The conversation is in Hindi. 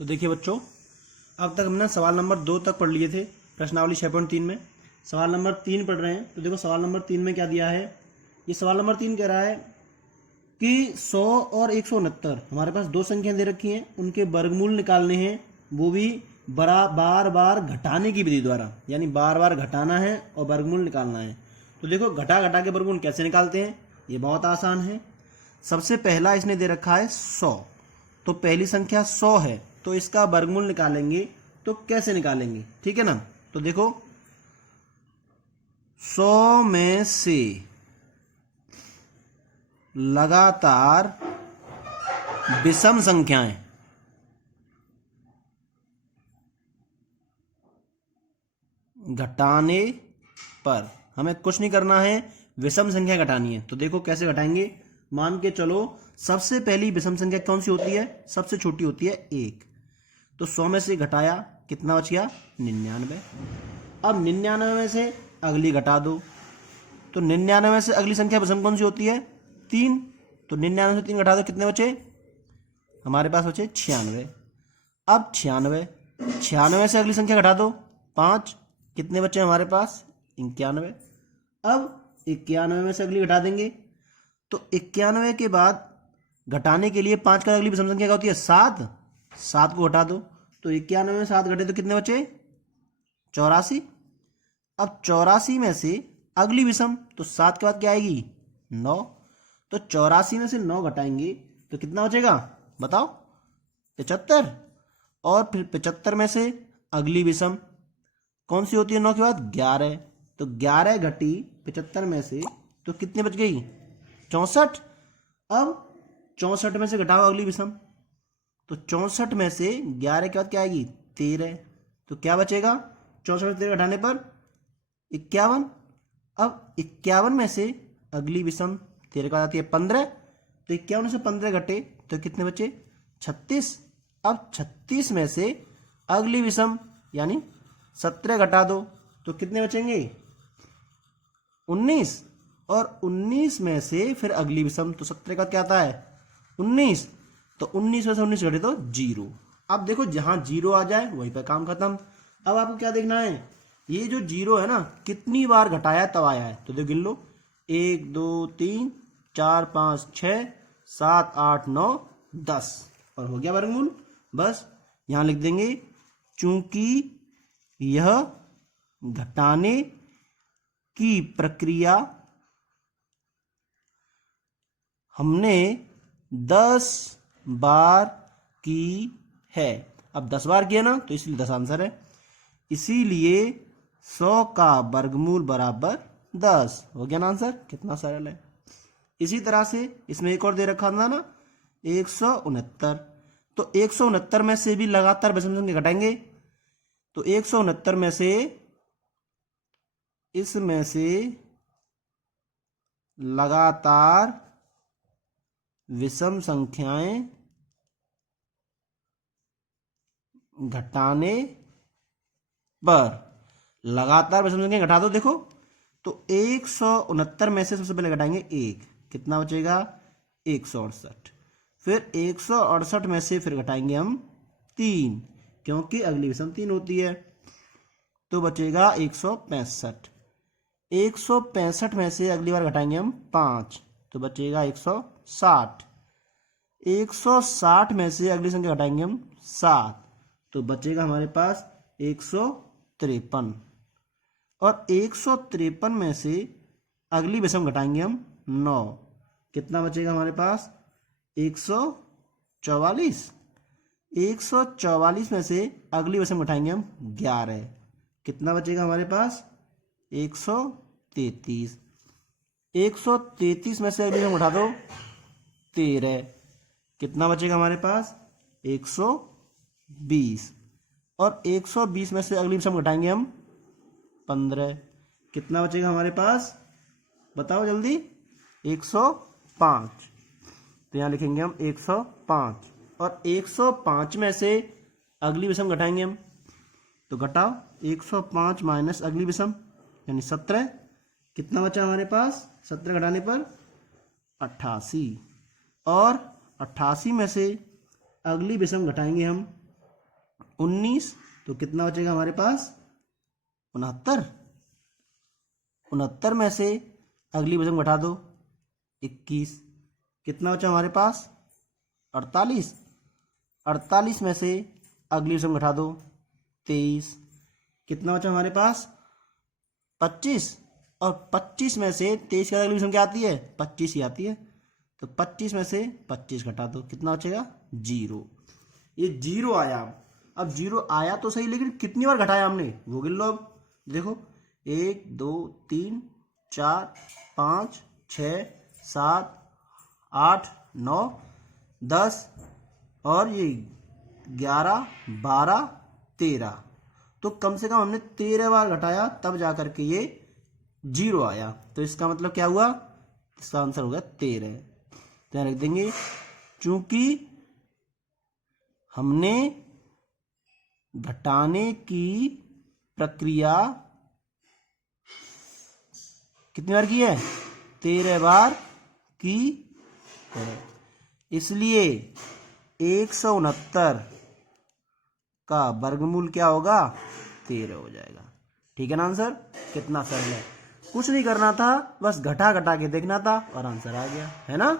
तो देखिए बच्चों, अब तक हमने सवाल नंबर 2 तक पढ़ लिए थे प्रश्नावली 6.3 में। सवाल नंबर 3 पढ़ रहे हैं। तो देखो सवाल नंबर 3 में क्या दिया है। ये सवाल नंबर 3 कह रहा है कि 100 और 169 हमारे पास दो संख्याएं दे रखी हैं, उनके वर्गमूल निकालने हैं, वो भी बार बार घटाने की विधि द्वारा, यानी बार बार घटाना है और वर्गमूल निकालना है। तो देखो घटा घटा के वर्गमूल कैसे निकालते हैं, ये बहुत आसान है। सबसे पहला इसने दे रखा है 100, तो पहली संख्या 100 है, तो इसका वर्गमूल निकालेंगे। तो कैसे निकालेंगे, ठीक है ना। तो देखो 100 में से लगातार विषम संख्याएं घटाने पर, हमें कुछ नहीं करना है, विषम संख्या घटानी है। तो देखो कैसे घटाएंगे। मान के चलो सबसे पहली विषम संख्या कौन सी होती है, सबसे छोटी होती है 1। तो 100 में से घटाया, कितना बच गया 99। अब 99 में से अगली घटा दो, तो 99 में से अगली संख्या विषम कौन सी होती है 3। तो 99 से 3 घटा दो, कितने बचे हमारे पास, बचे 96। अब 96 से अगली संख्या घटा दो 5, कितने बचे हमारे पास 91। अब 91 में से अगली घटा देंगे, तो 91 के बाद घटाने के लिए 5 का अगली विषम संख्या क्या होती है 7 को घटा दो। तो 91 में 7 घटे तो कितने बचे 84। अब 84 में से अगली विषम, तो 7 के बाद क्या आएगी 9। तो 84 में से 9 घटाएंगे तो कितना बचेगा बताओ 75। और फिर 75 में से अगली विषम कौन सी होती है 9 के बाद 11। तो 11 घटी 75 में से, तो कितने बच गई 64। अब 64 में से घटाओ अगली विषम, तो 64 में से 11 के बाद क्या आएगी 13। तो क्या बचेगा 64 में 13 घटाने पर 51। अब 51 में से अगली विषम 13 के बाद आती है 15। तो 51 से 15 घटे तो कितने बचे 36। अब 36 में से अगली विषम यानी 17 घटा दो, तो कितने बचेंगे 19। और 19 में से फिर अगली विषम, तो 17 का क्या आता है 19। तो 19 में से 19 घटे तो 0। अब देखो जहां 0 आ जाए वहीं पर काम खत्म। अब आपको क्या देखना है, ये जो 0 है ना कितनी बार घटाया तब आया है। तो देखो गिन लो 1 2 3 4 5 6 7 8 9 10 और हो गया वर्गमूल। बस यहां लिख देंगे चूंकि यह घटाने की प्रक्रिया हमने 10 बार की है। अब 10 बार किया ना, तो इसलिए 10 आंसर है। इसीलिए 100 का वर्गमूल बराबर 10 हो गया ना आंसर। कितना सरल है। इसी तरह से इसमें एक और दे रखा था ना 169। तो 169 में से भी लगातार विषम संख्या घटाएंगे। तो 169 में से, इसमें से लगातार विषम संख्याएं घटाने पर, लगातार विषम संख्या घटा दो। देखो तो 169 में से सबसे पहले घटाएंगे 1, कितना बचेगा 168। फिर 168 में से फिर घटाएंगे हम 3, क्योंकि अगली विषम 3 होती है, तो बचेगा 165। 165 में से अगली बार घटाएंगे हम 5, तो बचेगा 160। 160 में से अगली संख्या घटाएंगे हम 7, तो बचेगा हमारे पास 153। और 153 में से अगली विषम घटाएंगे हम 9, कितना बचेगा हमारे पास 144। 144 में से अगली विषम घटाएंगे हम 11, कितना बचेगा हमारे पास 133। 133 में से अगली विषम घटा दो 13, कितना बचेगा हमारे पास 120। और 120 में से अगली विषम घटाएंगे हम 15, कितना बचेगा हमारे पास बताओ जल्दी 105। तो यहाँ लिखेंगे हम 105। और 105 में से अगली विषम घटाएंगे हम, तो घटाओ 105 माइनस अगली विषम यानी 17, कितना बचा हमारे पास 17 घटाने पर 88। और 88 में से अगली विषम घटाएंगे हम 19, तो कितना बचेगा हमारे पास? 69। 69 में से अगली विषम घटा दो 21, कितना बचा हमारे पास? 48। 48 में से अगली विषम घटा दो 23, कितना बचा हमारे पास? 25। और 25 में से 23 की अगली विषम क्या आती है? 25 ही आती है। तो 25 में से 25 घटा दो, कितना बचेगा? 0। ये 0 आया। अब 0 आया तो सही, लेकिन कितनी बार घटाया हमने वो गिन लो। अब देखो 1 2 3 4 5 6 7 8 9 10 और ये 11 12 13, तो कम से कम हमने 13 बार घटाया तब जा करके ये 0 आया। तो इसका मतलब क्या हुआ? इसका आंसर होगा 13। तो यहाँ रख देंगे, चूंकि हमने घटाने की प्रक्रिया कितनी बार की है? 13 बार की है, इसलिए 169 का वर्गमूल क्या होगा? 13 हो जाएगा। ठीक है ना आंसर? कितना सरल है, कुछ नहीं करना था, बस घटा घटा के देखना था और आंसर आ गया, है ना।